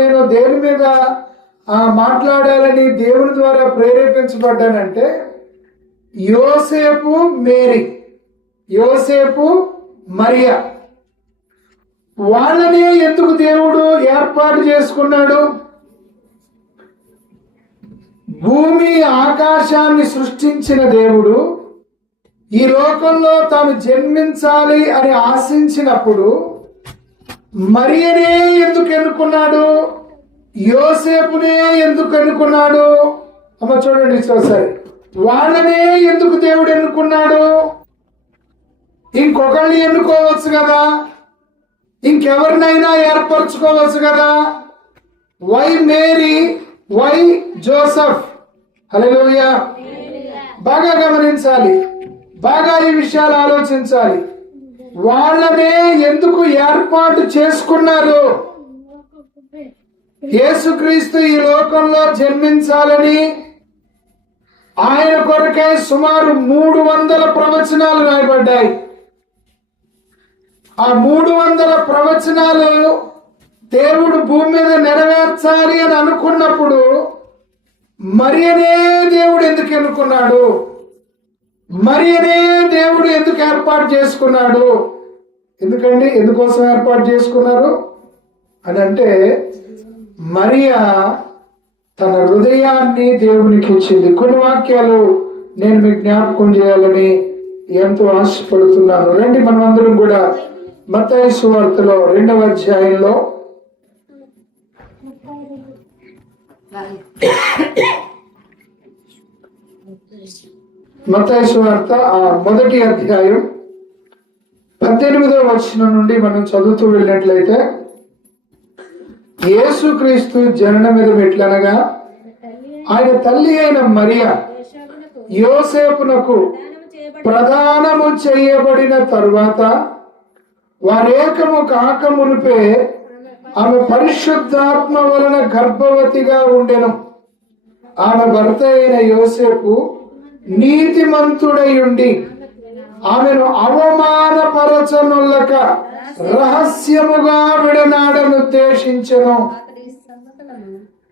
నేను దేని మీద మాట్లాడాలని దేవుని ద్వారా ప్రేరేపించబడ్డానంటే, యోసేపు మేరీ, యోసేపు మరియా, వాళ్ళనే ఎందుకు దేవుడు ఏర్పాటు చేసుకున్నాడు? భూమి ఆకాశాన్ని సృష్టించిన దేవుడు ఈ లోకంలో తాను జన్మించాలి అని ఆశించినప్పుడు మరియనే ఎందుకు ఎన్నుకున్నాడు? యోసేపునే ఎందుకు ఎన్నుకున్నాడు? అమ్మ చూడండి ఒకసారి. వాళ్ళనే ఎందుకు దేవుడు ఎన్నుకున్నాడు? ఇంకొకళ్ళని ఎన్నుకోవచ్చు కదా, ఇంకెవరినైనా ఏర్పరచుకోవచ్చు కదా. Why Mary, why Joseph? Hallelujah. బాగా గమనించాలి, బాగా ఈ విషయాలు ఆలోచించాలి. వాళ్ళనే ఎందుకు ఏర్పాటు చేసుకున్నారు? యేసుక్రీస్తు ఈ లోకంలో జన్మించాలని ఆయన కొరకై సుమారు 300 ప్రవచనాలు రాయబడ్డాయి. ఆ 300 ప్రవచనాలు దేవుడు భూమి మీద నెరవేర్చాలి అని అనుకున్నప్పుడు మరియనే దేవుడు ఎందుకు ఎన్నుకున్నాడు? మరియనే దేవుడు ఎందుకు ఏర్పాటు చేసుకున్నాడు? ఎందుకండి, ఎందుకోసం ఏర్పాటు చేసుకున్నారు అని అంటే, మరియా తన హృదయాన్ని దేవునికి ఇచ్చింది. కొన్ని వాక్యాలు నేను మీకు జ్ఞాపకం చేయాలని ఎంతో ఆశపడుతున్నాను. రండి మనం అందరం కూడా మత్తయి సువార్తలో 2వ అధ్యాయంలో మత్తయి సువార్త 1వ అధ్యాయం 18వ వచనం నుండి మనం చదువుతూ వెళ్ళినట్లయితే, యేసుక్రీస్తు జననం మీద ఎట్లనగా ఆయన తల్లి అయిన మరియా యోసేపునకు ప్రదానము చేయబడిన తరువాత వారేకము కాక మునిపే ఆమె పరిశుద్ధాత్మ వలన గర్భవతిగా ఉండెను. ఆమె భర్త అయిన యోసేపు నీతిమంతుడై ఉండి ఆమెను అవమానపరచనొల్లక రహస్యముగా విడనాడను ఉద్దేశించెను.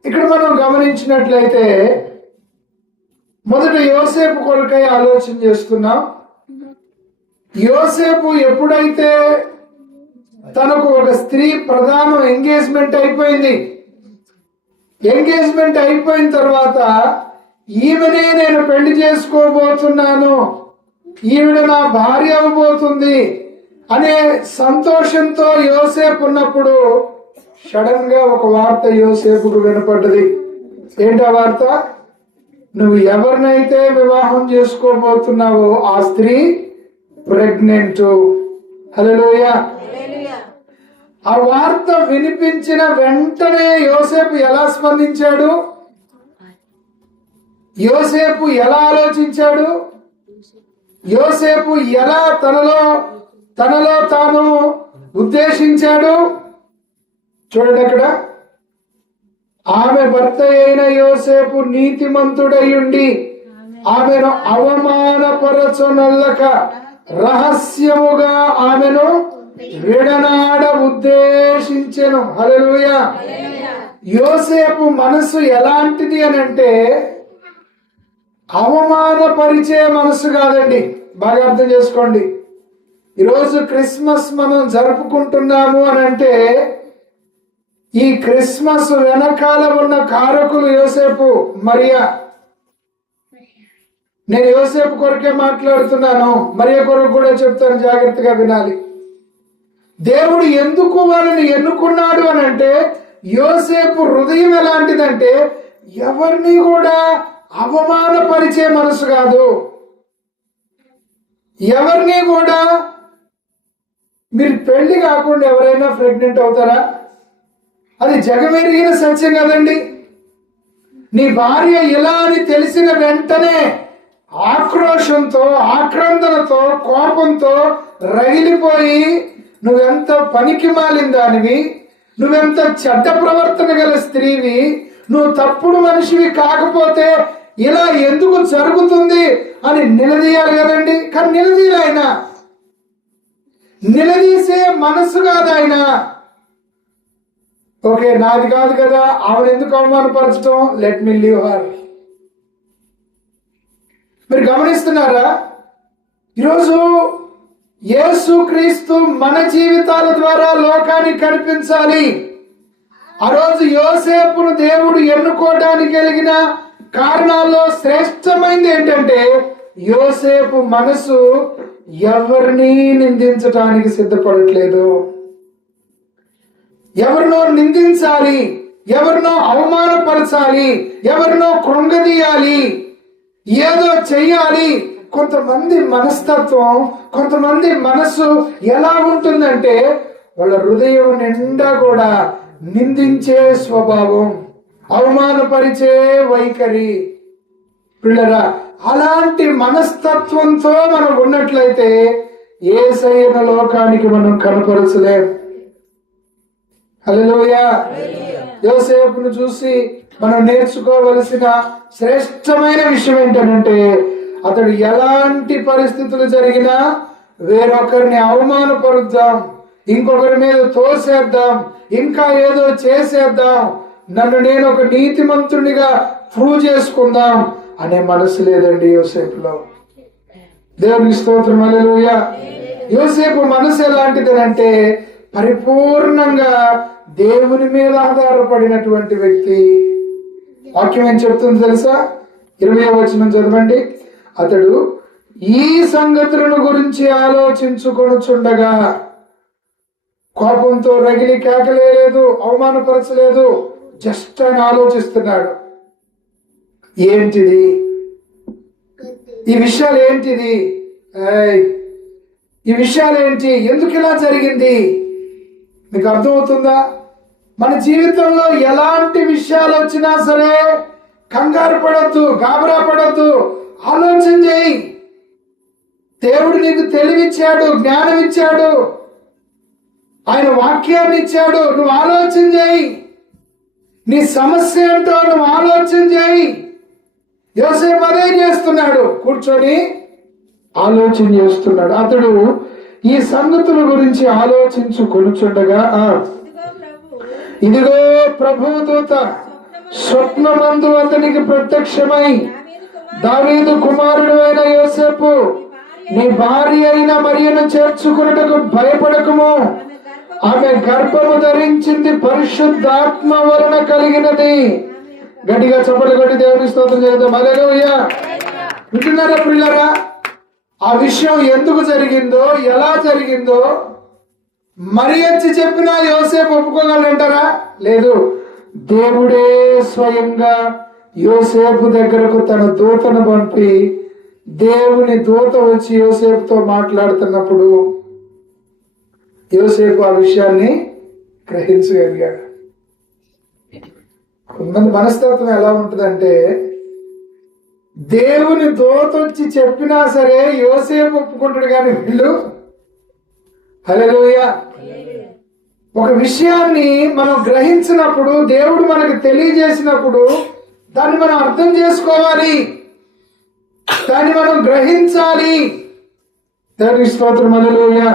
ఇక్కడ మనం గమనించినట్లయితే మొదట యోసేపు కొరకై ఆలోచన చేస్తున్నాం. యోసేపు ఎప్పుడైతే తనకు ఒక స్త్రీ ప్రధానం ఎంగేజ్మెంట్ అయిపోయింది, ఎంగేజ్మెంట్ అయిపోయిన తర్వాత ఈమెనే నేను పెళ్లి చేసుకోబోతున్నాను, ఈవిడ నా భార్య అవ్వబోతుంది అనే సంతోషంతో యోసేపు ఉన్నప్పుడు సడన్ గా ఒక వార్త యోసేపుకు వినపడ్డది. ఏంటా వార్త? నువ్వు ఎవరినైతే వివాహం చేసుకోబోతున్నావో ఆ స్త్రీ ప్రెగ్నెంట్. హల్లెలూయా. ఆ వార్త వినిపించిన వెంటనే యోసేపు ఎలా స్పందించాడు? యోసేపు ఎలా ఆలోచించాడు? యోసేపు ఎలా తనలో తాను ఉద్దేశించాడు? చూడండి అక్కడ, ఆమె భర్త అయిన యోసేపు నీతిమంతుడయ్యుండి ఆమెను అవమానపరచనొల్లక రహస్యముగా ఆమెను విడనాడ ఉద్దేశించెను. హల్లెలూయా. యోసేపు మనసు ఎలాంటిది అని అంటే, అవమానపరిచే మనసు కాదండి. బాగా అర్థం చేసుకోండి. ఈరోజు క్రిస్మస్ మనం జరుపుకుంటున్నాము అని అంటే, ఈ క్రిస్మస్ వెనకాల ఉన్న కారకులు యోసేపు, మరియా. నేను యోసేపు కొరకే మాట్లాడుతున్నాను, మరియా కొరకు కూడా చెప్తాను, జాగ్రత్తగా వినాలి. దేవుడు ఎందుకు వాళ్ళని ఎన్నుకున్నాడు అని అంటే, యోసేపు హృదయం ఎలాంటిదంటే ఎవరిని కూడా అవమానపరిచే మనసు కాదు. ఎవరిని కూడా, మీరు పెళ్లి కాకుండా ఎవరైనా ప్రెగ్నెంట్ అవుతారా? అది జగమెరిగిన సత్యం కదండి. నీ భార్య ఇలా అని తెలిసిన వెంటనే ఆక్రోషంతో, ఆక్రందనతో, కోపంతో రగిలిపోయి నువ్వెంత పనికి మాలిన దానివి, నువ్వెంత చెడ్డ ప్రవర్తన గల స్త్రీవి, నువ్వు తప్పుడు మనిషివి కాకపోతే ఇలా ఎందుకు జరుగుతుంది అని నిలదీయాలి కదండి. కానీ నిలదీయాలి ఆయన. నిలదీసే మనసు కాదు ఆయన. ఓకే, నాది కాదు కదా, ఆమెను ఎందుకు అవమానపరచడం, లెట్ మీ లీవ్ హర్. మీరు గమనిస్తున్నారా? ఈరోజు యేసుక్రీస్తు మన జీవితాల ద్వారా లోకానికి కనిపించాలి. ఆ రోజు యోసేపును దేవుడు ఎన్నుకోవడానికి కలిగిన కారణాల్లో శ్రేష్టమైనది ఏంటంటే, యోసేపు మనసు ఎవరిని నిందించడానికి సిద్ధపడట్లేదు. ఎవరినో నిందించాలి, ఎవరినో అవమానపరచాలి, ఎవరినో కృంగదీయాలి, ఏదో చెయ్యాలి. కొంతమంది మనస్తత్వం, కొంతమంది మనసు ఎలా ఉంటుందంటే, వాళ్ళ హృదయం నిండా కూడా నిందించే స్వభావం, అవమానపరిచే వైఖరి. పిల్లరా, అలాంటి మనస్తత్వంతో మనం ఉన్నట్లయితే యేసయ్యను లోకానికి మనం కనపరచలేం. హల్లెలూయా. యోసేపును చూసి మనం నేర్చుకోవలసిన శ్రేష్టమైన విషయం ఏంటంటే, అతడు ఎలాంటి పరిస్థితులు జరిగినా వేరొకరిని అవమానపరుద్దాం, ఇంకొకరి మీద తోసేద్దాం, ఇంకా ఏదో చేసేద్దాం, నన్ను నేను ఒక నీతిమంతుడిగా ప్రూవ్ చేసుకుందాం అనే మనసు లేదండి యోసేపులో. దేవునికి స్తోత్రం. హల్లెలూయా. యోసేపు మనసు ఎలాంటిదనంటే, పరిపూర్ణంగా దేవుని మీద ఆధారపడినటువంటి వ్యక్తి. వాక్యం ఏం చెప్తుంది తెలుసా? 20వ వచనం చదవండి. అతడు ఈ సంగతులను గురించి ఆలోచించుకొనుచుండగా, కోపంతో రగిలి కేకలేదు, అవమానపరచలేదు, జస్ట్ అని ఆలోచిస్తున్నాడు. ఏంటిది ఈ విషయాలు, ఏంటిది ఈ విషయాలు ఏంటి, ఎందుకు ఇలా జరిగింది? మీకు అర్థమవుతుందా? మన జీవితంలో ఎలాంటి విషయాలు వచ్చినా సరే కంగారు పడద్దు, గాబరా పడద్దు, ఆలోచన చేయి. దేవుడు నీకు తెలివిచ్చాడు, జ్ఞానం ఇచ్చాడు, ఆయన వాక్యాన్ని ఇచ్చాడు. నువ్వు ఆలోచన చేయి. నీ సమస్య ఏంటో నువ్వు ఆలోచన చేయి. యోసేపు అదే చేస్తున్నాడు, కూర్చొని ఆలోచన చేస్తున్నాడు. అతడు ఈ సంగతుల గురించి ఆలోచించుకొనుచుండగా, ఇదిగో ప్రభువు దూత స్వప్నమందు అతనికి ప్రత్యక్షమై, దావీదు కుమారుడు అయిన యోసేపు, నీ భార్య అయిన మరియను చేర్చుకున్నటకు భయపడకము, ఆమె గర్భము ధరించింది పరిశుద్ధాత్మ వలన కలిగినది. గట్టిగా చప్పట్లు కొట్టి దేవుని స్తోత్రం చేద్దాం. హల్లెలూయా. వింటున్నారా పిల్లరా? ఆ విషయం ఎందుకు జరిగిందో, ఎలా జరిగిందో మరి వచ్చి చెప్పినా యోసేపు ఒప్పుకోగలంటారా? లేదు. దేవుడే స్వయంగా యోసేపు దగ్గరకు తన దూతను పంపి, దేవుని దూత వచ్చి యోసేపుతో మాట్లాడుతున్నప్పుడు యోసేపు ఆ విషయాన్ని గ్రహించగలిగాడు. కొంతమంది మనస్తత్వం ఎలా ఉంటుందంటే, దేవుని దూత వచ్చి చెప్పినా సరే యోసేపు ఒప్పుకుంటాడు, కానీ వీళ్ళు హల్లెలూయా. ఒక విషయాన్ని మనం గ్రహించినప్పుడు, దేవుడు మనకు తెలియజేసినప్పుడు దాన్ని మనం అర్థం చేసుకోవాలి, దాన్ని మనం గ్రహించాలి. దేవునికి స్తోత్రం. హల్లెలూయా.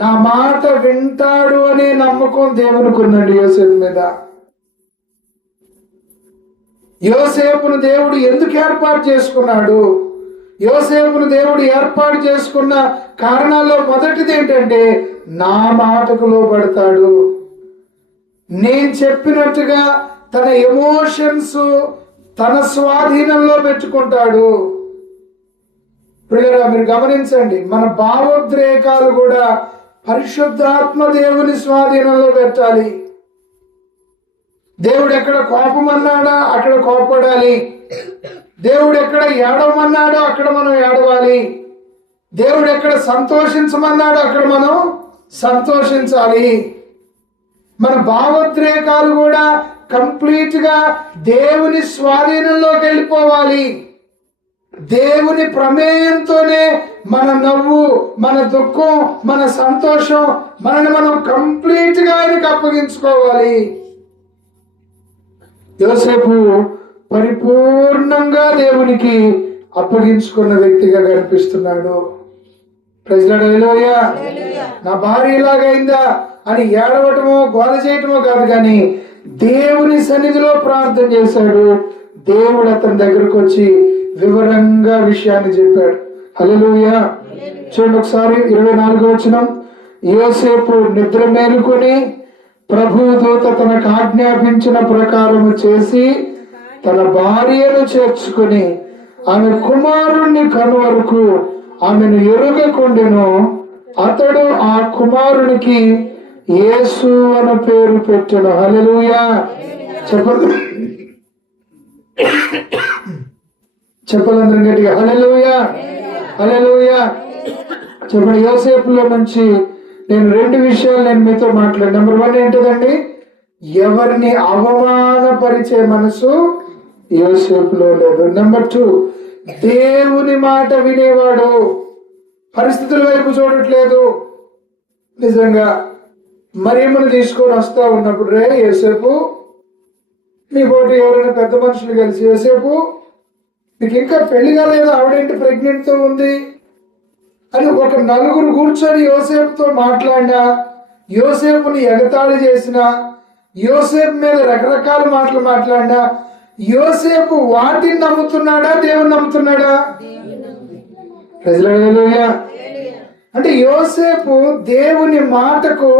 నా మాట వింటాడు అనే నమ్మకం దేవునికి ఉందండి యోసేపు మీద. యోసేపును దేవుడు ఎందుకు ఏర్పాటు చేసుకున్నాడు? యోసేపును దేవుడు ఏర్పాటు చేసుకున్న కారణాల్లో మొదటిది ఏంటంటే, నా మాటకు లోబడతాడు. నేను చెప్పినట్టుగా తన ఎమోషన్స్ తన స్వాధీనంలో పెట్టుకుంటాడు. ప్రియులారా, మీరు గమనించండి, మన భావోద్రేకాలు కూడా పరిశుద్ధాత్మ దేవుని స్వాధీనంలో పెట్టాలి. దేవుడు ఎక్కడ కోపం అన్నాడా అక్కడ కోపడాలి. దేవుడు ఎక్కడ ఏడవమన్నాడో అక్కడ మనం ఏడవాలి. దేవుడు ఎక్కడ సంతోషించమన్నాడో అక్కడ మనం సంతోషించాలి. మన భావోద్రేకాలు కూడా కంప్లీట్ గా దేవుని స్వాధీనంలోకి వెళ్ళిపోవాలి. దేవుని ప్రమేయంతోనే మన నవ్వు, మన దుఃఖం, మన సంతోషం, మనని మనం కంప్లీట్ గా ఆయనకు అప్పగించుకోవాలి. యోసేపు పరిపూర్ణంగా దేవునికి అప్పగించుకున్న వ్యక్తిగా కనిపిస్తున్నాడు. Praise lord. హల్లెలూయా. నా భార్య ఇలాగైందా అని ఏడవటమో గోల చేయటమో కాదు, కానీ దేవుని సన్నిధిలో ప్రార్థన చేశాడు. దేవుడు అతని దగ్గరకు వచ్చి వివరంగా విషయాన్ని చెప్పాడు. హల్లెలూయా. చూడండి ఒకసారి 24వ వచనం. యోసేపు నిద్ర మేలుకొని ప్రభు దూత తనకు ఆజ్ఞాపించిన ప్రకారము చేసి తన భార్యను చేర్చుకుని ఆమె కుమారుణ్ణి కను వరకు ఆమెను ఎరుగకుండెను. అతడు ఆ కుమారునికి యేసు అను పేరు పెట్టెను. హల్లెలూయా. చెప్పలందరం గట్టిగా హల్లెలూయా, హల్లెలూయా. చెప్పండి. యోసేపులో నుంచి నేను 2 విషయాలు నేను మీతో మాట్లాడు. నెంబర్ 1 ఏంటిదండి? ఎవరిని అవమానపరిచే మనసు యోసేపులో లేదు. నెంబర్ 2, దేవుని మాట వినేవాడు, పరిస్థితుల వైపు చూడట్లేదు. నిజంగా మరియమ్మను తీసుకొని వస్తా ఉన్నప్పుడు, రే యోసేపు, నీ పోటీ ఎవరైనా పెద్ద మనుషులు కలిసి, యోసేపు నీకు ఇంకా పెళ్లి కాలేదు, ఆవిడేంటి ప్రెగ్నెంట్తో ఉంది అని ఒక 4 కూర్చొని యోసేపుతో మాట్లాడినా, యోసేపుని ఎగతాళి చేసిన, యోసేపు మీద రకరకాల మాటలు మాట్లాడినా, యోసేపు వాటిని నమ్ముతున్నాడా దేవుని నమ్ముతున్నాడా? హల్లెలూయా. అంటే యోసేపు దేవుని మాటకు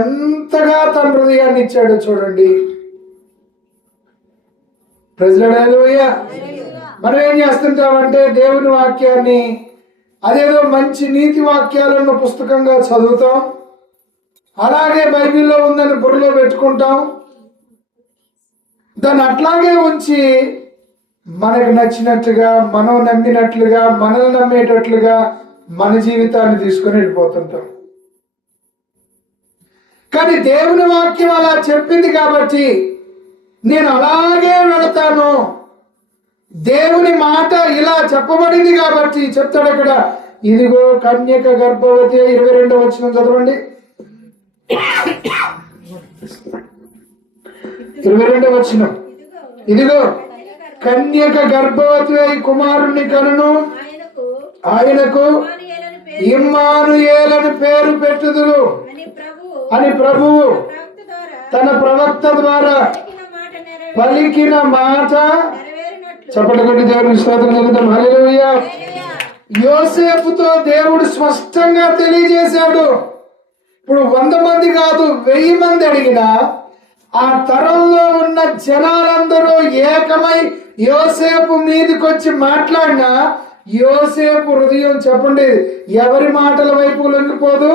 ఎంతగా తన హృదయాన్ని ఇచ్చాడో చూడండి. హల్లెలూయా. మనం ఏం చేస్తుంటామంటే దేవుని వాక్యాన్ని అదేదో మంచి నీతి వాక్యాలున్న పుస్తకంగా చదువుతాం, అలాగే బైబిల్లో ఉందని బుర్రలో పెట్టుకుంటాం, దాన్ని అట్లాగే ఉంచి మనకు నచ్చినట్లుగా, మనం నమ్మినట్లుగా, మనల్ని నమ్మేటట్లుగా మన జీవితాన్ని తీసుకొని వెళ్ళిపోతుంటాం. కానీ దేవుని వాక్యం అలా చెప్పింది కాబట్టి నేను అలాగే వెళతాను, దేవుని మాట ఇలా చెప్పబడింది కాబట్టి చెప్తాడు అక్కడ. ఇదిగో కన్యక గర్భవతి. 22వ వచనం చదవండి. 22వ వచనం. ఇదిగో కన్యక గర్భవతి అయి కుమారుణ్ణి కనును, ఆయనకు ఇమ్మానుయేలు అని పేరు పెట్టుదురు అని ప్రభువు తన ప్రవక్త ద్వారా పలికిన మాట. చప్పటి కొట్టి దేవుడికి స్తోత్రం చెల్లిద్దాం. హల్లెలూయా. యోసేపుతో దేవుడు స్పష్టంగా తెలియజేశాడు. ఇప్పుడు 100 మంది కాదు, 1000 మంది అడిగినా, ఆ తరంలో ఉన్న జనాలందరూ ఏకమై యోసేపు మీదకి వచ్చి మాట్లాడినా, యోసేపు హృదయం చెప్పండి ఎవరి మాటల వైపు లొంగిపోదు,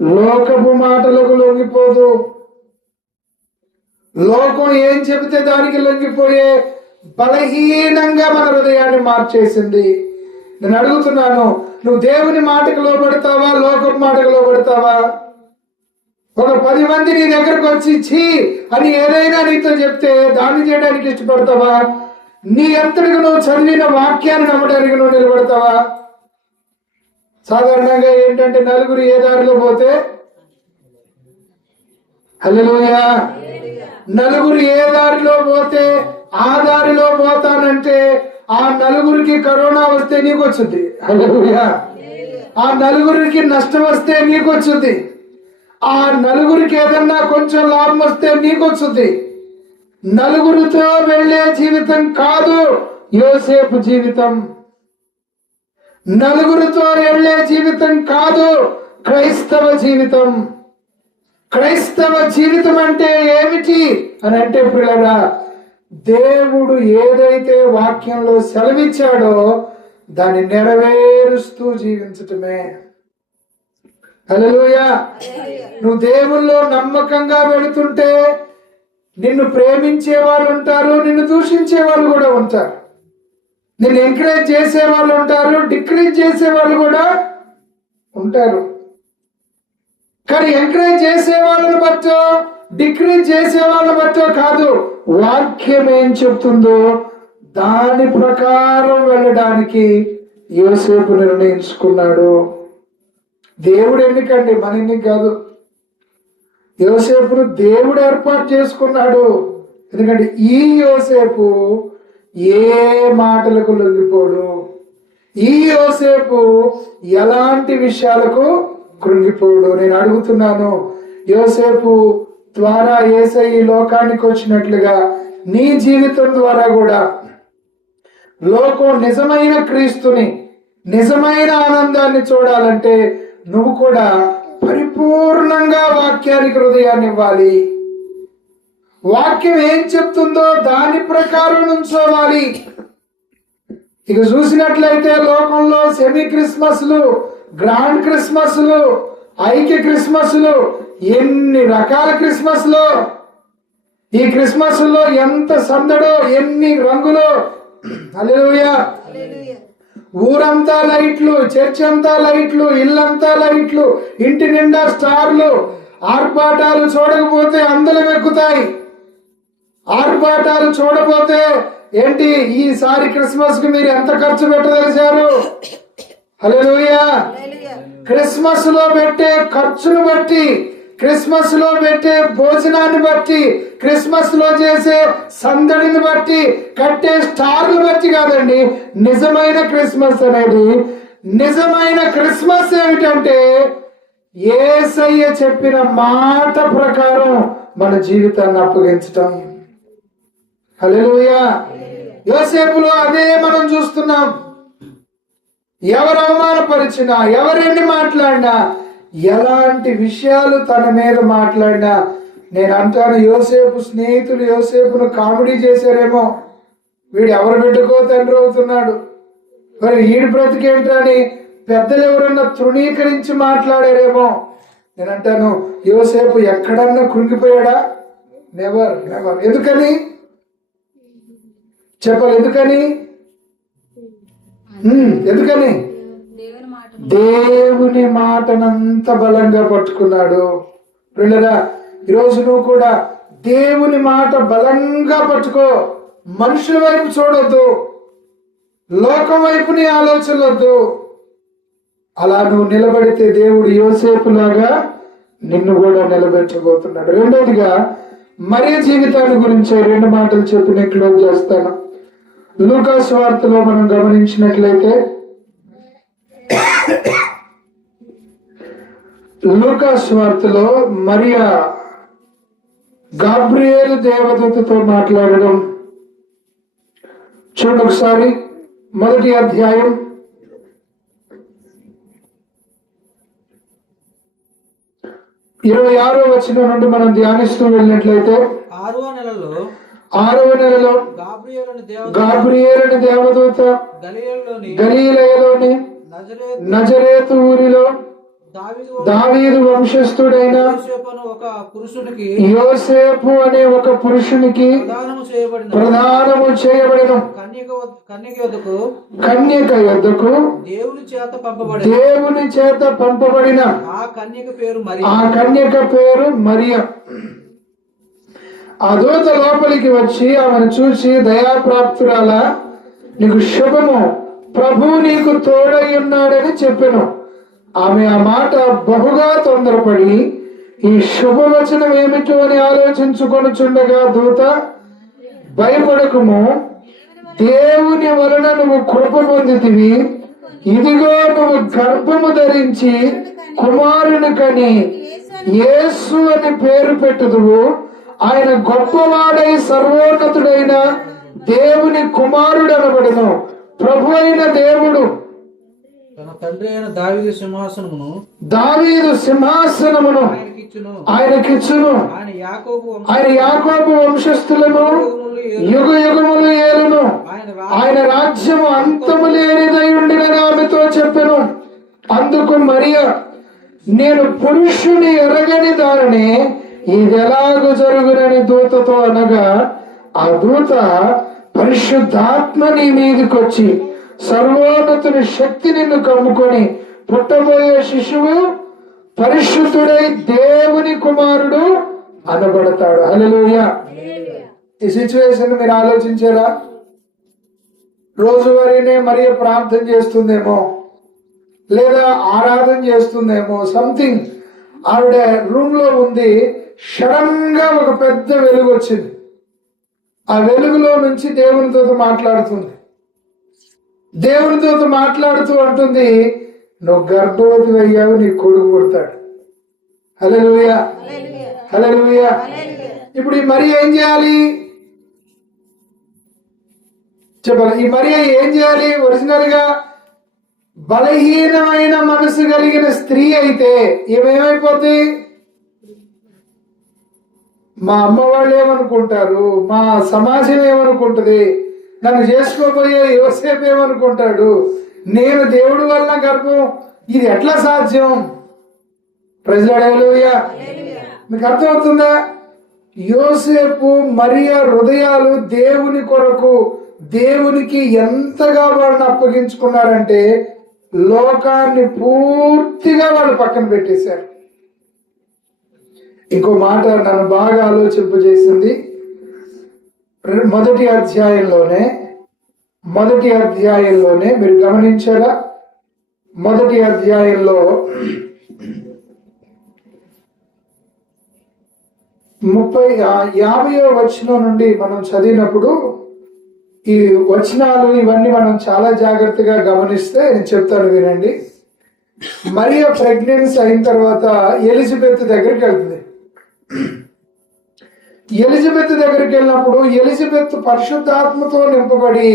లోకపు మాటలకు లొంగిపోదు. లోకం ఏం చెబితే దానికి లొంగిపోయే బలహీనంగా మన హృదయాన్ని మార్చేసింది. నేను అడుగుతున్నాను, నువ్వు దేవుని మాటకు లోబడతావా, లోకపు మాటకు లోబడతావా? ఒక 10 మంది నీ దగ్గరకు వచ్చి ఛీ అని ఏదైనా నీతో చెప్తే దాన్ని చేయడానికి ఇష్టపడతావా? నీ అంతటికి నువ్వు చదివిన వాక్యాన్ని నమ్మడానికి నువ్వు నిలబడతావా? సాధారణంగా ఏంటంటే నలుగురు ఏ దారిలో పోతే, హల్లెలూయా, నలుగురు ఏ దారిలో పోతే ఆ దారిలో పోతానంటే ఆ నలుగురికి కరోనా వస్తే నీకు వచ్చింది. హల్లెలూయా. ఆ నలుగురికి నష్టం వస్తే నీకు వచ్చింది. ఆ నలుగురికి ఏదన్నా కొంచెం లాభం వస్తే నీకు వచ్చింది. నలుగురితో వెళ్ళే జీవితం కాదు యోసేపు జీవితం. నలుగురితో వెళ్ళే జీవితం కాదు క్రైస్తవ జీవితం. క్రైస్తవ జీవితం అంటే ఏమిటి అని అంటే, ప్రియులారా, దేవుడు ఏదైతే వాక్యంలో సెలవిచ్చాడో దాన్ని నెరవేరుస్తూ జీవించటమే. హల్లెలూయా. నువ్వు దేవుల్లో నమ్మకంగా వెళుతుంటే నిన్ను ప్రేమించే వాళ్ళు ఉంటారు, నిన్ను దూషించే వాళ్ళు కూడా ఉంటారు. నిన్ను ఎంకరేజ్ చేసే వాళ్ళు ఉంటారు, డిక్రేజ్ చేసే వాళ్ళు కూడా ఉంటారు. కానీ ఎంకరేజ్ చేసే వాళ్ళని బట్టో, డిక్రేజ్ చేసే వాళ్ళని బట్టో కాదు, వాక్యం ఏం చెప్తుందో దాని ప్రకారం వెళ్ళడానికి యోసేపు నిర్ణయించుకున్నాడు. దేవుడు ఎన్నికండి, మన ఎన్నిక కాదు. యోసేపును దేవుడు ఏర్పాటు చేసుకున్నాడు. ఎందుకంటే ఈ యోసేపు ఏ మాటలకు లొంగిపోడు. ఈ యోసేపు ఎలాంటి విషయాలకు కృంగిపోడు. నేను అడుగుతున్నాను, యోసేపు ద్వారా యేసయ్య ఈ లోకానికి వచ్చినట్లుగా నీ జీవితం ద్వారా కూడా లోకం నిజమైన క్రీస్తుని, నిజమైన ఆనందాన్ని చూడాలంటే నువ్వు కూడా పరిపూర్ణంగా వాక్యానికి హృదయాన్ని ఇవ్వాలి. వాక్యం ఏం చెప్తుందో దాని ప్రకారం నుంచోవాలి. ఇక చూసినట్లయితే లోకంలో సెమీ క్రిస్మస్లు, గ్రాండ్ క్రిస్మస్లు, ఐక్య క్రిస్మస్లు, ఎన్ని రకాల క్రిస్మస్లు. ఈ క్రిస్మస్ లో ఎంత సందడో, ఎన్ని రంగులు. హల్లెలూయా. ఊరంతా లైట్లు, చర్చ్ అంతా లైట్లు, ఇల్లంతా లైట్లు, ఇంటి నిండా స్టార్లు. ఆర్భాటాలు చూడకపోతే అందలం ఎక్కుతాయి. ఆర్భాటాలు చూడపోతే ఏంటి, ఈసారి క్రిస్మస్ కి మీరు ఎంత ఖర్చు పెట్టదలిచారు? హల్లెలూయా. క్రిస్మస్ లో పెట్టే ఖర్చును బట్టి, క్రిస్మస్ లో పెట్టే భోజనాన్ని బట్టి, క్రిస్మస్ లో చేసే సందడిని బట్టి, కట్టే స్టార్లు బట్టి కాదండి నిజమైన క్రిస్మస్ అనేది. నిజమైన క్రిస్మస్ ఏమిటంటే యేసయ్య చెప్పిన మాట ప్రకారం మన జీవితాన్ని అప్పగించటం. హల్లెలూయా. యోసేపులో అదే మనం చూస్తున్నాం. ఎవరు అవమానపరిచినా, ఎవరెన్ని మాట్లాడినా, ఎలాంటి విషయాలు తన మీద మాట్లాడినా, నేను అంటాను యోసేపు స్నేహితులు యోసేపును కామెడీ చేశారేమో, వీడు ఎవరు పెట్టుకో తండ్రి అవుతున్నాడు, మరి వీడి బ్రతికేంటని పెద్దలు ఎవరన్నా తృణీకరించి మాట్లాడారేమో. నేను అంటాను యోసేపు ఎక్కడన్నా కృంగిపోయాడా? Never never. ఎందుకని చెప్పాలి? ఎందుకని దేవుని మాటనంత బలంగా పట్టుకున్నాడు. పిల్లరా, ఈరోజు నువ్వు కూడా దేవుని మాట బలంగా పట్టుకో. మనుషుల వైపు చూడొద్దు, లోకం వైపు నీ ఆలోచనలొద్దు. అలా నువ్వు నిలబడితే దేవుడు యోసేపులాగా నిన్ను కూడా నిలబెట్టబోతున్నాడు. రెండోదిగా మరియ జీవితాన్ని గురించి 2 మాటలు చెప్పి నేను క్లోజ్ చేస్తాను. లూకా సువార్తలో మనం గమనించినట్లయితే, లూకా సువార్తలో మరియా గాబ్రియేలు దేవదూతతో మాట్లాడడం చూడండి ఒకసారి. 1వ అధ్యాయం 26వ వచనం నుండి మనం ధ్యానిస్తూ వెళ్ళినట్లయితే, 6వ నెలలో గాబ్రియేలుని దేవదూత గలిలయలోని నజరేతు ఊరిలో దావీదు వంశస్థుడైన యోసేపు అనే ఒక పురుషునికి ప్రదానము చేయబడిన కన్యక యొద్దకు దేవుని చేత పంపబడిన ఆ కన్యక పేరు మరియ. ఆ దూత లోపలికి వచ్చి ఆమెను చూసి, దయాప్రాప్తురాల, నీకు శుభము, ప్రభువు నీకు తోడై ఉన్నాడని చెప్పెను. ఆమె ఆ మాట బహుగా తొందరపడి ఈ శుభవచనం ఏమిటో అని ఆలోచించుకొనుచుండగా దూత, భయపడకుము, దేవుని వలన నువ్వు కృప పొందితివి. ఇదిగో నువ్వు గర్భము ధరించి కుమారుని కని యేసు అని పేరు పెట్టుదువు. ఆయన గొప్పవాడై సర్వోన్నతుడైన దేవుని కుమారుడు అనబడును. ప్రభు అయిన దేవుడు తన తండ్రి అయిన దావీదు సింహాసనమును ఆయనకిచ్చును. ఆయన యాకోబు వంశస్థులను యుగ యుగములు ఏలును. ఆయన రాజ్యము అంతము లేనిదై ఉండినని ఆమెతో చెప్పెను. అందుకు మరియా, నేను పురుషుని ఎరగని దానిని, ఇది ఎలాగూ జరుగునని దూతతో అనగా, ఆ దూత, పరిశుద్ధాత్మ నీ మీదకొచ్చి సర్వోన్నతుని శక్తి నిన్ను కమ్ముకొని పుట్టబోయే శిశువు పరిశుద్ధుడై దేవుని కుమారుడు అనబడతాడు. హల్లెలూయా. ఈ సిచ్యువేషన్ మీరు ఆలోచించారా? రోజువారీనే మరియ ప్రార్థన చేస్తుందేమో, లేదా ఆరాధన చేస్తుందేమో, సంథింగ్. ఆవిడ రూమ్ లో ఉంది, సడన్ గా ఒక పెద్ద వెలుగు వచ్చింది. ఆ వెలుగులో నుంచి దేవునితో మాట్లాడుతుంది. దేవునితో మాట్లాడుతూ అంటుంది, నువ్వు గర్భవతి అయ్యావు, నీ కొడుకు పుడతాడు. హల్లెలూయా, హల్లెలూయా. ఇప్పుడు ఈ మరియ ఏం చేయాలి చెప్పాలి? ఈ మరియ ఏం చేయాలి? ఒరిజినల్ గా బలహీనమైన మనసు కలిగిన స్త్రీ అయితే ఏమైపోతుంది? మా అమ్మ వాళ్ళు ఏమనుకుంటారు, మా సమాజం ఏమనుకుంటది, నన్ను చేసుకోబోయే యోసేపు ఏమనుకుంటాడు, నేను దేవుడి వల్ల గర్భం, ఇది ఎట్లా సాధ్యం? ప్రజలూయా, మీకు అర్థమవుతుందా? యోసేపు మరియ హృదయాలు దేవుని కొరకు, దేవునికి ఎంతగా వాళ్ళని అప్పగించుకున్నారంటే లోకాన్ని పూర్తిగా వాళ్ళు పక్కన పెట్టేశారు. ఇంకో మాట నన్ను బాగా ఆలోచింపజేసింది. మొదటి అధ్యాయంలోనే మీరు గమనించారా? మొదటి అధ్యాయంలో 50వ వచనం నుండి మనం చదివినప్పుడు ఈ వచనాలు ఇవన్నీ మనం చాలా జాగ్రత్తగా గమనిస్తే నేను చెప్తాను, వినండి. మరియ ప్రెగ్నెన్సీ అయిన తర్వాత ఎలిజబెత్ దగ్గరికి వెళ్తుంది. ఎలిజబెత్ దగ్గరికి వెళ్ళినప్పుడు ఎలిజబెత్ పరిశుద్ధాత్మతో నింపబడి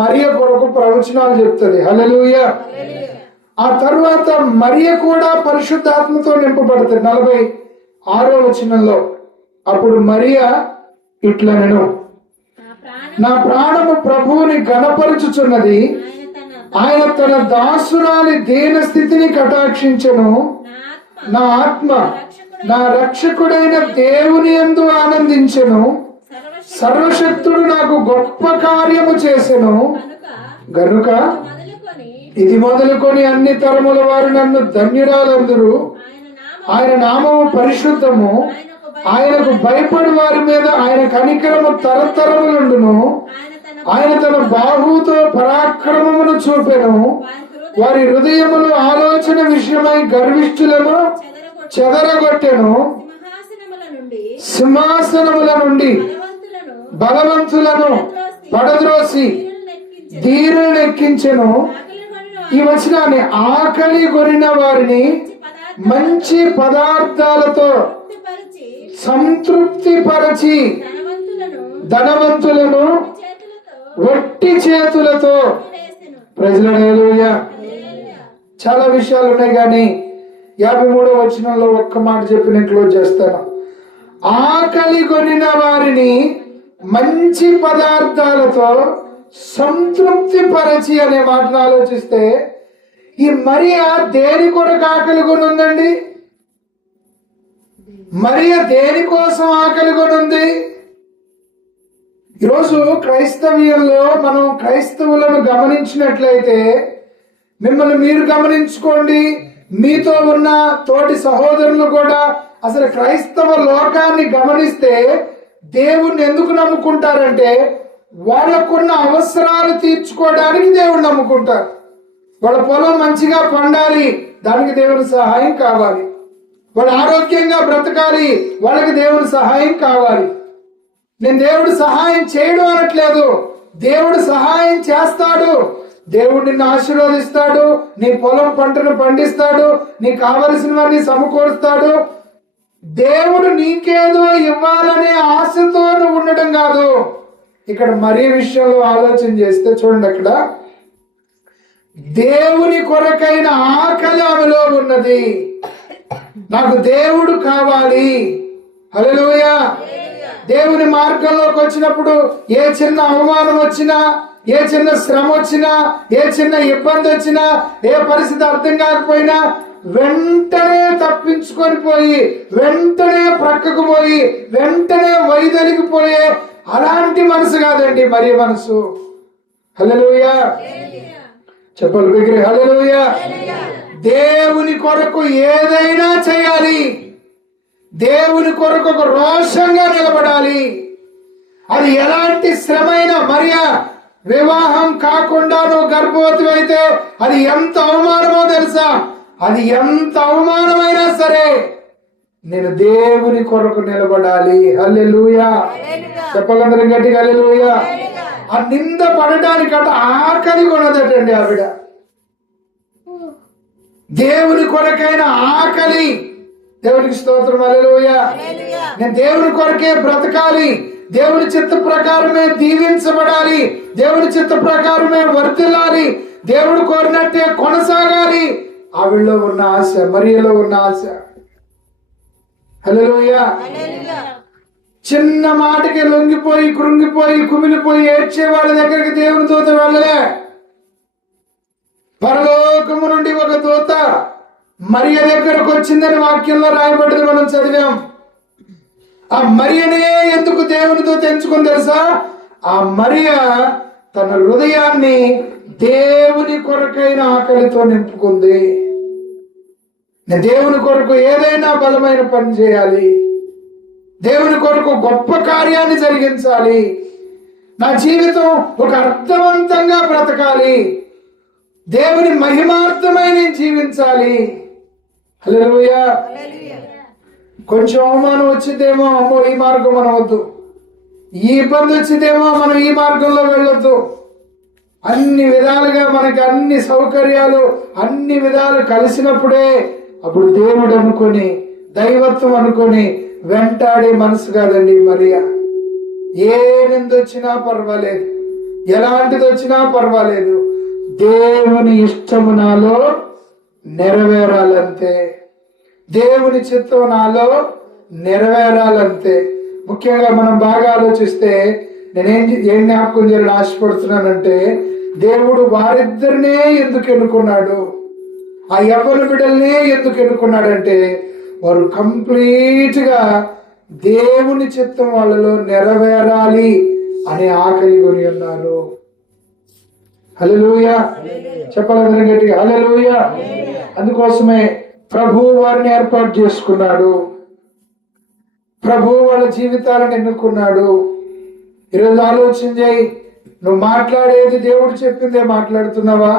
మరియ కొరకు ప్రవచనాలు చెప్తుంది. హల్లెలూయా. ఆ తర్వాత మరియ కూడా పరిశుద్ధాత్మతో నింపబడుతుంది. 46వ వచనంలో అప్పుడు మరియ ఇట్లా, నేను నా ప్రాణము ప్రభువుని గణపరుచుచున్నది, ఆయన తన దాసురాలి దీన స్థితిని కటాక్షించెను, నా ఆత్మ నా రక్షకుడైన దేవుని యందు ఆనందించెను, సర్వశక్తుడు నాకు గొప్ప కార్యము చేసెను గనుక ఇది మొదలుకొని అన్ని తరముల వారు నన్ను ధన్యురాలందరూ. ఆయన నామము పరిశుద్ధము, ఆయనకు భయపడి వారి మీద ఆయన కనికరము తరతరములుండును. ఆయన తన బాహువుతో పరాక్రమమును చూపెను, వారి హృదయములు ఆలోచన విషయమై గర్విష్ఠులను చెదరగొట్టెను. సింహాసనముల నుండి బలవంతులను పడద్రోసి ధీరులను ఎక్కించెను. ఈ వచనాన్ని, ఆకలి కొనిన వారిని మంచి పదార్థాలతో సంతృప్తి పరచి ధనవంతులను వట్టి చేతులతో. ప్రజలూయా. చాలా విషయాలు ఉన్నాయి కానీ 53వ వచనంలో ఒక్క మాట చెప్పి నేను క్లోజ్ చేస్తాను. ఆకలి కొనిన వారిని మంచి పదార్థాలతో సంతృప్తి పరచి అనే మాటను ఆలోచిస్తే ఈ మరియ దేని కొరకు ఆకలి కొని ఉందండి? మరియ దేనికోసం ఆకలి కొని ఉంది? ఈరోజు క్రైస్తవ్యంలో మనం క్రైస్తవులను గమనించినట్లయితే, మిమ్మల్ని మీరు గమనించుకోండి, మీతో ఉన్న తోటి సహోదరులు కూడా అసలు క్రైస్తవ లోకాన్ని గమనిస్తే దేవుణ్ణి ఎందుకు నమ్ముకుంటారంటే వాళ్ళకున్న అవసరాలు తీర్చుకోవడానికి దేవుడు నమ్ముకుంటారు. వాళ్ళ పొలం మంచిగా పండాలి, దానికి దేవుని సహాయం కావాలి. వాళ్ళు ఆరోగ్యంగా బ్రతకాలి, వాళ్ళకి దేవుని సహాయం కావాలి. నేను దేవుడు సహాయం చేయడం అనట్లేదు, దేవుడు సహాయం చేస్తాడు. దేవుడు నిన్ను ఆశీర్వదిస్తాడు, నీ పొలం పంటను పండిస్తాడు, నీకు కావలసినవన్నీ సమకూరుస్తాడు. దేవుడు నీకేదో ఇవ్వాలనే ఆశతో ఉండడం కాదు. ఇక్కడ మరీ విషయంలో ఆలోచన చేస్తే చూడండి, అక్కడ దేవుని కొరకైన ఆకలి ఆమెలో ఉన్నది. నాకు దేవుడు కావాలి. హల్లెలూయా. దేవుని మార్గంలోకి వచ్చినప్పుడు ఏ చిన్న అవమానం వచ్చినా, ఏ చిన్న శ్రమ వచ్చినా, ఏ చిన్న ఇబ్బంది వచ్చినా, ఏ పరిస్థితి అర్థం కాకపోయినా వెంటనే తప్పించుకొని పోయి, వెంటనే ప్రక్కకు పోయి, వెంటనే వైదొలిగిపోయే అలాంటి మనసు కాదండి మరి మనసు. హల్లెలూయా. చెప్పాలి బిగ్రి. హల్లెలూయా. దేవుని కొరకు ఏదైనా చేయాలి, దేవుని కొరకు ఒక రోషంగా నిలబడాలి. అది ఎలాంటి శ్రమైనా. మరియా వివాహం కాకుండా నువ్వు గర్భవతి అయితే అది ఎంత అవమానమో తెలుసా? అది ఎంత అవమానమైనా సరే నేను దేవుని కొరకు నిలబడాలి. హల్లెలూయా. చెప్పగలందరం గట్టిగా హల్లెలూయా. ఆ నింద పడడానికట ఆకలి కొనదటండి ఆవిడ. దేవుని కొరకైన ఆకలి. దేవునికి స్తోత్రం, హల్లెలూయా. నేను దేవుని కొరకే బ్రతకాలి, దేవుని చిత్త ప్రకారమే దీవించబడాలి, దేవుని చిత్త ప్రకారమే వర్తిల్లాలి, దేవుడు కోరినట్టే కొనసాగాలి. ఆవిడలో ఉన్న ఆశ, మరియలో ఉన్న ఆశ. హల్లెలూయా. చిన్న మాటకి లొంగిపోయి, కృంగిపోయి, కుమిలిపోయి ఏడ్చే వాళ్ళ దగ్గరికి దేవుని దూత వెళ్ళలే. పరలోకము నుండి ఒక దూత మరియ దగ్గరకు వచ్చిందని వాక్యంలో రాయబడింది, మనం చదివాం. ఆ మరియనే ఎందుకు దేవుని దూత ఎంచుకుంది తెలుసా? ఆ మరియ తన హృదయాన్ని దేవుని కొరకైన ఆకలితో నింపుకుంది. నేను దేవుని కొరకు ఏదైనా బలమైన పని చేయాలి, దేవుని కొరకు గొప్ప కార్యాన్ని జరిగించాలి, నా జీవితం ఒక అర్థవంతంగా బ్రతకాలి, దేవుని మహిమార్థమైన జీవించాలి. హల్లెలూయా. కొంచెం అవమానం వచ్చిందేమో, అమ్మో ఈ మార్గం మనం వద్దు, ఈ ఇబ్బంది వచ్చిందేమో మనం ఈ మార్గంలో వెళ్ళొద్దు. అన్ని విధాలుగా మనకి అన్ని సౌకర్యాలు అన్ని విధాలు కలిసినప్పుడే అప్పుడు దేవుడు అనుకొని, దైవత్వం అనుకొని వెంటాడే మనసు కాదండి మరియా. ఏ నిందొచ్చినా పర్వాలేదు, ఎలాంటిది వచ్చినా పర్వాలేదు, దేవుని ఇష్టము నాలో నెరవేరాలంతే, దేవుని చిత్తం నాలో నెరవేరాలంతే. ముఖ్యంగా మనం బాగా ఆలోచిస్తే ఏం జ్ఞాపకం చేయాలని ఆశపడుతున్నానంటే, దేవుడు వారిద్దరినే ఎందుకు ఎన్నుకున్నాడు, ఆ యవ్వన బిడ్డల్నే ఎందుకు ఎన్నుకున్నాడంటే వారు కంప్లీట్ గా దేవుని చిత్తం వాళ్ళలో నెరవేరాలి అనే ఆకలి కొని ఉన్నారు. హల్లెలూయా. చెప్పాలందరం గట్టిగా హల్లెలూయా. అందుకోసమే ప్రభు వారిని ఏర్పాటు చేసుకున్నాడు, ప్రభు వాళ్ళ జీవితాలను ఎన్నుకున్నాడు. ఈరోజు ఆలోచన చేయి, నువ్వు మాట్లాడేది దేవుడు చెప్పిందే మాట్లాడుతున్నావా?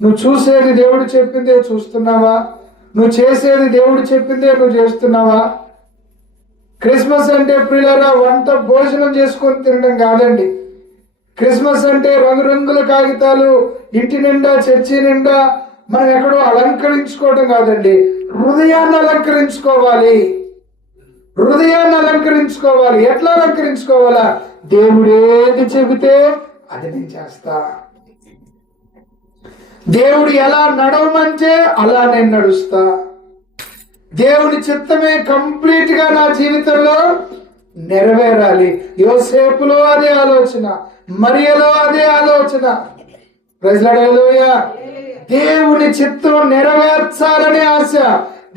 నువ్వు చూసేది దేవుడు చెప్పిందే చూస్తున్నావా? నువ్వు చేసేది దేవుడు చెప్పిందే నువ్వు చేస్తున్నావా? క్రిస్మస్ అంటే ప్రియులారా వంట భోజనం చేసుకొని తినడం కాదండి. క్రిస్మస్ అంటే రంగురంగుల కాగితాలు ఇంటి నిండా, చర్చి నిండా మనం ఎక్కడో అలంకరించుకోవడం కాదండి. హృదయాన్ని అలంకరించుకోవాలి, హృదయాన్ని అలంకరించుకోవాలి. ఎట్లా అలంకరించుకోవాలా? దేవుడు ఏది చెబితే అది నేను చేస్తా, దేవుడు ఎలా నడవమంటే అలా నేను నడుస్తా, దేవుని చిత్తమే కంప్లీట్ గా నా జీవితంలో నెరవేరాలి. యోసేపులో అదే ఆలోచన, మరియలో అదే ఆలోచన. ప్రైజ్ లార్డ్, హల్లెలూయా. దేవుని చిత్తం నెరవేర్చాలనే ఆశ.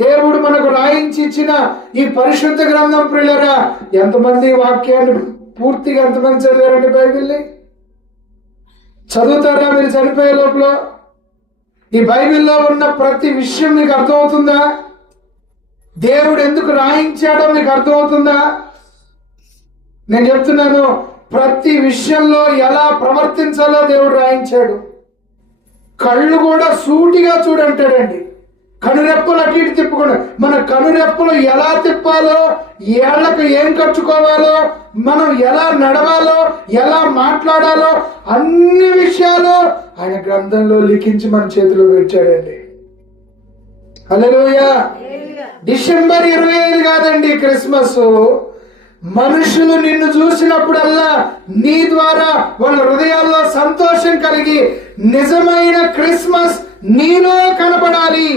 దేవుడు మనకు రాయించి ఇచ్చిన ఈ పరిశుద్ధ గ్రంథం ప్రియులారా, ఎంతమంది వాక్యాన్ని పూర్తిగా ఎంతమంది చదివారండి? బైబిల్ని చదువుతారా మీరు చనిపోయే లోపల? ఈ బైబిల్లో ఉన్న ప్రతి విషయం మీకు అర్థమవుతుందా? దేవుడు ఎందుకు రాయించాడో మీకు అర్థమవుతుందా? నేను చెప్తున్నాను, ప్రతి విషయంలో ఎలా ప్రవర్తించాలో దేవుడు రాయించాడు. కళ్ళు కూడా సూటిగా చూడంటాడండి. కనురెప్పలు అటు ఇటు తిప్పుకోండి. మన కనురెప్పలు ఎలా తిప్పాలో, ఏళ్లకు ఏం కట్టుకోవాలో, మనం ఎలా నడవాలో, ఎలా మాట్లాడాలో అన్ని విషయాలు ఆయన గ్రంథంలో లిఖించి మన చేతిలో పెట్టాడండి. హల్లెలూయా. డిసెంబర్ 25 కాదండి క్రిస్మస్. మనుషులు నిన్ను చూసినప్పుడల్లా నీ ద్వారా వాళ్ళ హృదయాల్లో సంతోషం కలిగి నిజమైన క్రిస్మస్ నీలో కనపడాలి,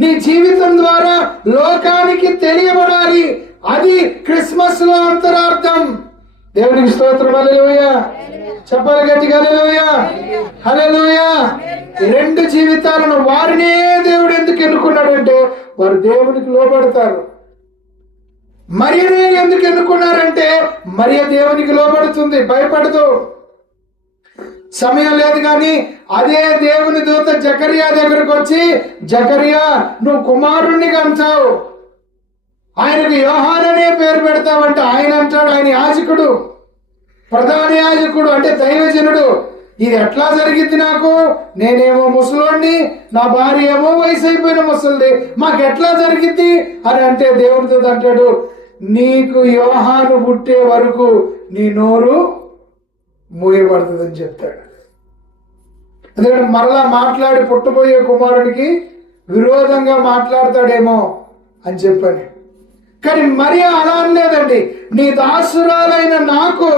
నీ జీవితం ద్వారా లోకానికి తెలియబడాలి. అది క్రిస్మస్ లో అంతరార్థం. దేవునికి స్తోత్రం, హల్లెలూయా. చెప్పాలి గట్టిగా హల్లెలూయా, హల్లెలూయా. రెండు జీవితాలను వారినే దేవుడు ఎందుకు ఎన్నుకున్నాడంటే వారు దేవునికి లోబడతారు. మరియనే ఎందుకు ఎన్నుకున్నారంటే మరియ దేవునికి లోబడుతుంది, భయపడదు. సమయం లేదు కానీ అదే దేవుని దూత జకరియా దగ్గరకు వచ్చి, జకరియా నువ్వు కుమారుణ్ణి కంటావు, ఆయనకు యోహాను అనే పేరు పెడతావంట. ఆయన అంటాడు, ఆయన యాజకుడు, ప్రధాన యాజకుడు అంటే దైవజనుడు. ఇది ఎట్లా జరిగింది? నాకు నేనేమో ముసలోడిని, నా భార్య ఏమో వయసు అయిపోయిన ముసలిది, మాకు ఎట్లా జరిగింది అని అంటే దేవుడితో అంటాడు, నీకు యోహాను పుట్టే వరకు నీ నోరు మూయబడుతుందని చెప్తాడు. ఎందుకంటే మరలా మాట్లాడి పుట్టబోయే కుమారుడికి విరోధంగా మాట్లాడతాడేమో అని చెప్పాను. కానీ మరి అలా అనలేదండి. నీ దాసురాలైన నాకు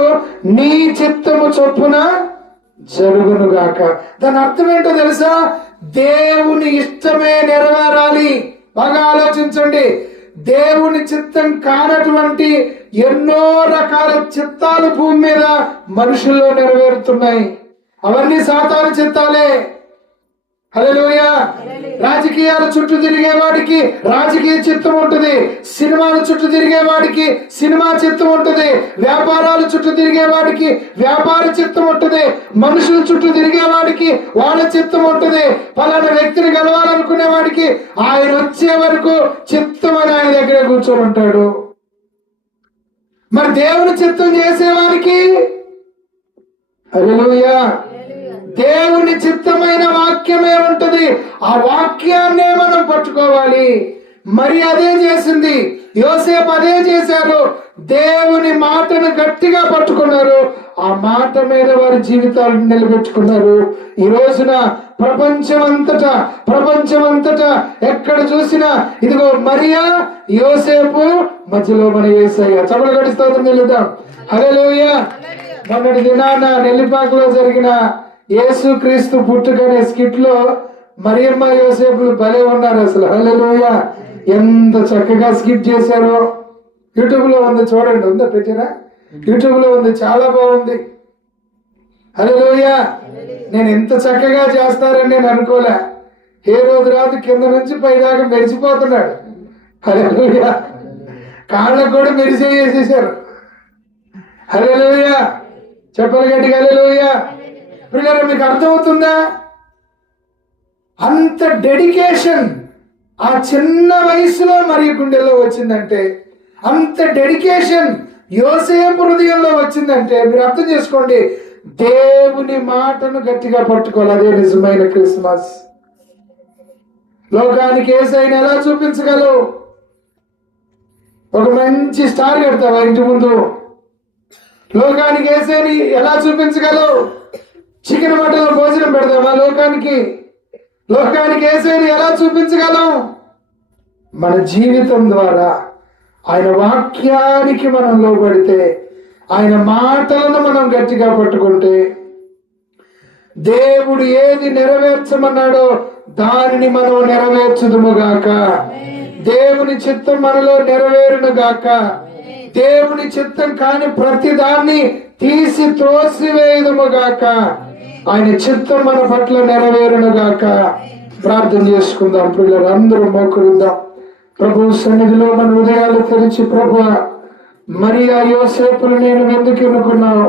నీ చిత్తము చొప్పున జరుగునుగాక. దాని అర్థం ఏంటో తెలుసా? దేవుని ఇష్టమే నెరవేరాలి. బాగా ఆలోచించండి. దేవుని చిత్తం కానటువంటి ఎన్నో రకాల చిత్తాలు భూమి మీద మనుషుల్లో నెరవేరుతున్నాయి. అవన్నీ సాతాను చిత్తాలే. హల్లెలూయా. రాజకీయాల చుట్టూ తిరిగే వాడికి రాజకీయ చిత్తం ఉంటుంది, సినిమాల చుట్టూ తిరిగే వాడికి సినిమా చిత్తం ఉంటుంది, వ్యాపారాల చుట్టూ తిరిగే వాడికి వ్యాపార చిత్తం ఉంటుంది, మనుషుల చుట్టూ తిరిగే వాడికి వాళ్ళ చిత్తం ఉంటుంది. పలానా వ్యక్తిని కలవాలనుకునే వాడికి ఆయన వచ్చే వరకు చిత్తం అని ఆయన దగ్గర కూర్చొని ఉంటాడు. మరి దేవుని చిత్తం చేసేవారికి హల్లెలూయా, దేవుని చిత్తమైన వాక్యమే ఉంటది. ఆ వాక్యాన్నే మనం పట్టుకోవాలి. మరి అదే చేసింది యోసేపు, అదే చేశారు. దేవుని మాటను గట్టిగా పట్టుకున్నారు. ఆ మాట మీద వారి జీవితాలను నిలబెట్టుకున్నారు. ఈ రోజున ప్రపంచమంతటా ఎక్కడ చూసినా ఇదిగో మరియా, యోసేపు, మధ్యలో మన యేసయ్య. చప్పట్లు కొట్టి స్తోత్రం చెల్లిద్దాం. హల్లెలూయా. మొన్నటి దినాన నెల్లిపాకలో జరిగిన యేసుక్రీస్తు పుట్టుకనే స్కిట్ లో మరియమ్మ యోసేపులు భలే ఉన్నారు అసలు. హల్లెలూయా. ఎంత చక్కగా స్కిట్ చేశారో. యూట్యూబ్ లో ఉంది, చూడండి. ఉందా? పెట్టారా? యూట్యూబ్ లో ఉంది, చాలా బాగుంది. హల్లెలూయా. నేను ఎంత చక్కగా చేస్తారని నేను అనుకోలే. ఏ రోజు రాదు కింద నుంచి పైదాకా మెరిసిపోతున్నాడు. హల్లెలూయా. కాళ్ళకు కూడా మెరిసేసేసారు. హల్లెలూయా. చెప్పాలి గట్టిగా హల్లెలూయా. పిల్లలు మీకు అర్థమవుతుందా? అంత డెడికేషన్ ఆ చిన్న వయసులో మరి గుండెల్లో వచ్చిందంటే, అంత డెడికేషన్ యోసేపు హృదయంలో వచ్చిందంటే మీరు అర్థం చేసుకోండి. దేవుని మాటను గట్టిగా పట్టుకోవాలి. అదే నిజమైన క్రిస్మస్. లోకానికి యేసయ్యను ఎలా చూపించగలవు? ఒక మంచి స్టార్ కడతావా ఇంటి ముందు? లోకానికి యేసయ్యని ఎలా చూపించగలవు? చికెన్ మటన్ భోజనం పెడతావా లోకానికి? యేసయ్యని ఎలా చూపించగలం? మన జీవితం ద్వారా ఆయన వాక్యానికి మనం లోబడితే, ఆయన మాటలను మనం గట్టిగా పట్టుకుంటే, దేవుడు ఏది నెరవేర్చమన్నాడో దానిని మనం నెరవేర్చుదుముగాక. దేవుని చిత్తం మనలో నెరవేరునుగాక. దేవుని చిత్తం కాని ప్రతి దాన్ని తీసి త్రోసివేయుదుముగాక. ఆయన చిత్తం మన పట్ల నెరవేరునుగాక. ప్రార్థన చేసుకుందాం. పిల్లలు అందరూ మోకరిద్దాం. ప్రభు సన్నిధిలో మన హృదయాలు తెరిచి, ప్రభువా, మరియా యోసేపులు నేను ఎందుకు ఎన్నుకున్నావు?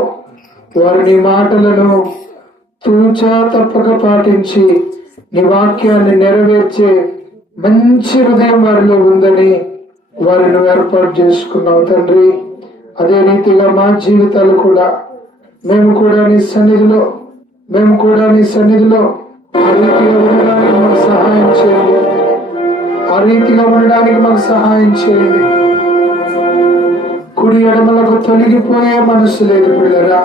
వారు నీ మాటలను తూచా తప్పక పాటించి నీ వాక్యాన్ని నెరవేర్చే మంచి హృదయం వారిలో ఉందని వారిని ఏర్పాటు చేసుకున్నావు తండ్రి. అదే రీతిగా మా జీవితాలు కూడా మేము కూడా నీ సన్నిధిలో ఆ రీతిగా ఉండడానికి మాకు సహాయం చేయండి. కుడి ఎడమలకు తొలగిపోయే మనసు లేదు పిల్లరా.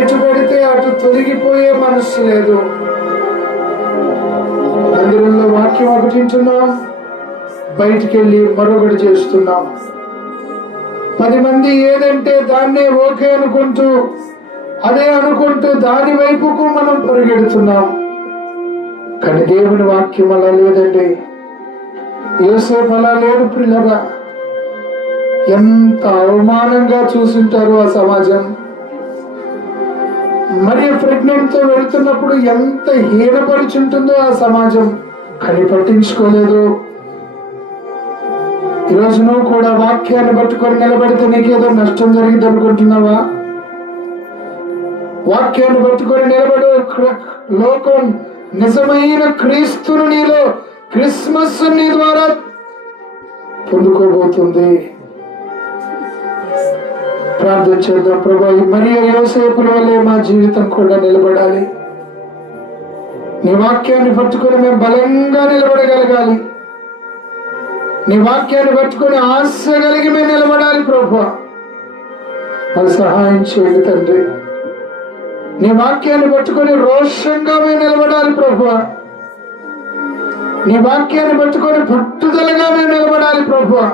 ఎటు పడితే అటు తొలగిపోయే మనసు లేదు. మందిరంలో వాక్యం ఒకటి వింటున్నాం, బయటికి వెళ్ళి మరొకటి చేస్తున్నాం. 10 మంది ఏదంటే దాన్నే ఓకే అనుకుంటూ దాని వైపుకు మనం పరిగెడుతున్నాం. కానీ దేవుని వాక్యం అలా లేదండి. యోసేపు అలా లేడు పిల్లరా. ఎంత అవమానంగా చూసుంటారో ఆ సమాజం. మరి ప్రెగ్నెంట్ తో వెళుతున్నప్పుడు ఎంత హీనపరిచుంటుందో ఆ సమాజం. కానీ పట్టించుకోలేదు. ఈరోజు నువ్వు కూడా వాక్యాన్ని పట్టుకొని నిలబడితే నీకేదో నష్టం జరిగింది అనుకుంటున్నావా? వాక్యాన్ని పట్టుకొని నిలబడు. లోకం నిజమైన క్రీస్తును నీలో, క్రిస్మస్ నీ ద్వారా పొందుకోబోతుంది. ప్రార్థన చేద్దాం. ప్రభా, మరియు యోసేపుల వల్లే మా జీవితం కూడా నిలబడాలి. నీ వాక్యాన్ని పట్టుకొని మేము బలంగా నిలబడగలగాలి. నీ వాక్యాన్ని పట్టుకొని ఆశ కలిగి మేము నిలబడాలి. ప్రభా, మాకు సహాయం చేయండి తండ్రి. నీ వాక్యాన్ని పట్టుకొని రోషంగా మేము నిలబడాలి. ప్రభా, నీ వాక్యాన్ని పట్టుకొని పట్టుదలగా మేము నిలబడాలి ప్రభువా.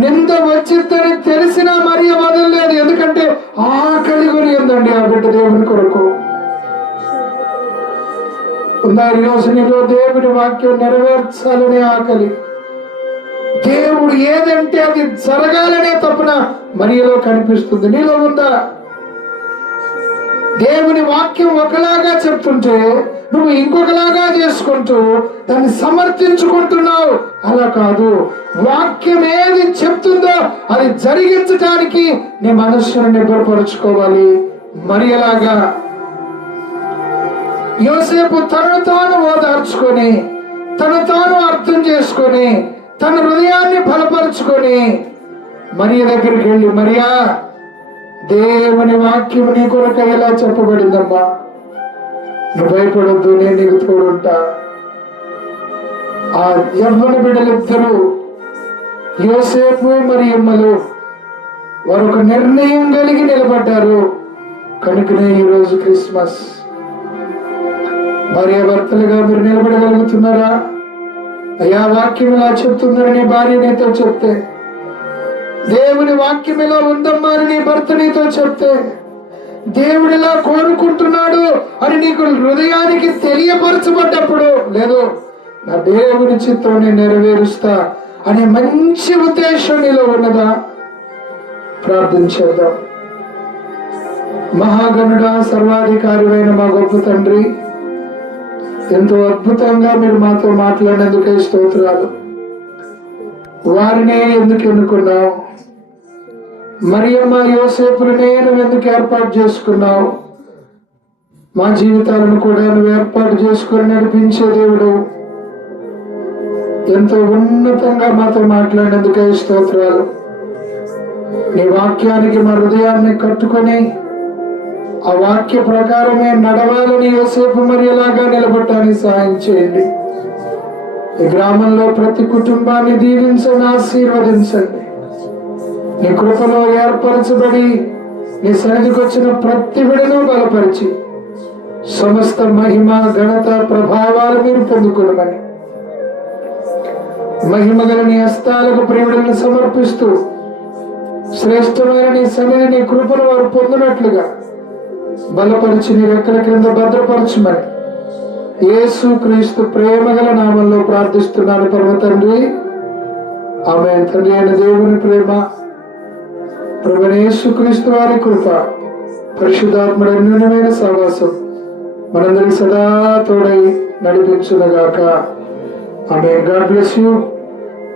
నింద వచ్చిద్దని తెలిసినా మరియ వదలలేదు, ఎందుకంటే ఆకలి కొని ఉందండి ఆ బిడ్డ దేవుని కొరకు. ఈ రోజు నీలో దేవుని వాక్యం నెరవేర్చాలనే ఆకలి, దేవుడు ఏదంటే అది జరగాలనే తప్పున మరియలో కనిపిస్తుంది. నీలో ఉందా? దేవుని వాక్యం ఒకలాగా చెప్తుంటే నువ్వు ఇంకొకలాగా చేసుకుంటూ దాన్ని సమర్థించుకుంటున్నావు. అలా కాదు, వాక్యం ఏది చెప్తుందో అది జరిగించడానికి నీ మనస్సును నిబ్బరపరుచుకోవాలి. మరియలాగా యోసేపు తనను తాను ఓదార్చుకొని, తను తాను అర్థం చేసుకొని, తన హృదయాన్ని బలపరుచుకొని మరియ దగ్గరికి వెళ్ళి, మరియా, దేవుని వాక్యం నీ కొరకు ఎలా చెప్పబడిందమ్మా, నువ్వు భయపడొద్దు, నేను నీకు తోడుంటా. ఆ యవ్వన బిడ్డలిద్దరూ యోసేపు మరియమ్మలు వారు ఒక నిర్ణయం కలిగి నిలబడ్డారు. కనుకనే ఈరోజు క్రిస్మస్. భార్యాభర్తలుగా మీరు నిలబడగలుగుతున్నారా? అయ్యా, వాక్యం ఇలా చెప్తుందని నీ భార్య నీతో చెప్తే, దేవుని వాక్యం ఇలా ఉందమ్మా అని నీ భర్త నీతో చెప్తే, దేవుడు ఇలా కోరుకుంటున్నాడు అని నీకు హృదయానికి తెలియపరచబడ్డప్పుడు, లేదు నా దేవుని చిత్తం నేను నెరవేరుస్తా అనే మంచి ఉద్దేశం నీలో ఉన్నదా? ప్రార్థించేద్దాం. మహాగణుడా, సర్వాధికారి మా గొప్ప తండ్రి, ఎంతో అద్భుతంగా మీరు మాతో మాట్లాడినందుకే స్తోత్రాలు. వారినే ఎందుకు ఎన్నుకున్నావు? మరియమ్మ యోసేపులనే నువ్వు ఎందుకు ఏర్పాటు చేసుకున్నావు? మా జీవితాలను కూడా నువ్వు ఏర్పాటు చేసుకుని నడిపించే దేవుడు. ఎంతో ఉన్నతంగా మాతో మాట్లాడినందుకే స్తోత్రాలు. నీ వాక్యానికి మా హృదయాన్ని కట్టుకొని ఆ వాక్య ప్రకారమే నడవాలని యోసేపు మరియలాగా నిలబడటానికి సహాయం చేయండి. ఈ గ్రామంలో ప్రతి కుటుంబాన్ని దీవించండి, ఆశీర్వదించండి. నీ కృపలో ఏర్పరచబడి నీ సన్నిధికి వచ్చిన ప్రతి బిడ్డను బలపరిచి సమస్త మహిమ, ఘనత, ప్రభావాలు మీరు పొందుకోమని మహిమ గల నీ హస్తాలకు ప్రేమలను సమర్పిస్తూ శ్రేష్టమైన నీ సన్నిధి, నీ కృపను వారు పొందినట్లుగా బలపరిచి నీ రెక్కల క్రింద భద్రపరచమని యేసు క్రీస్తు ప్రేమగల నామంలో ప్రార్థిస్తున్నాను పరమ తండ్రి, ఆమేన్. తండ్రి అయిన దేవుని ప్రేమ, ప్రభువైన యేసు క్రీస్తు వారి కృప, పరిశుద్ధాత్మల అన్యోన్యమైన సహవాసం మనందరికి సదా తోడై నడిపించునుగాక. ఆమేన్. God bless you.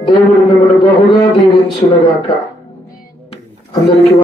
దేవుడు మిమ్మల్ని బహుగా దీవించునుగాక. అందరికీ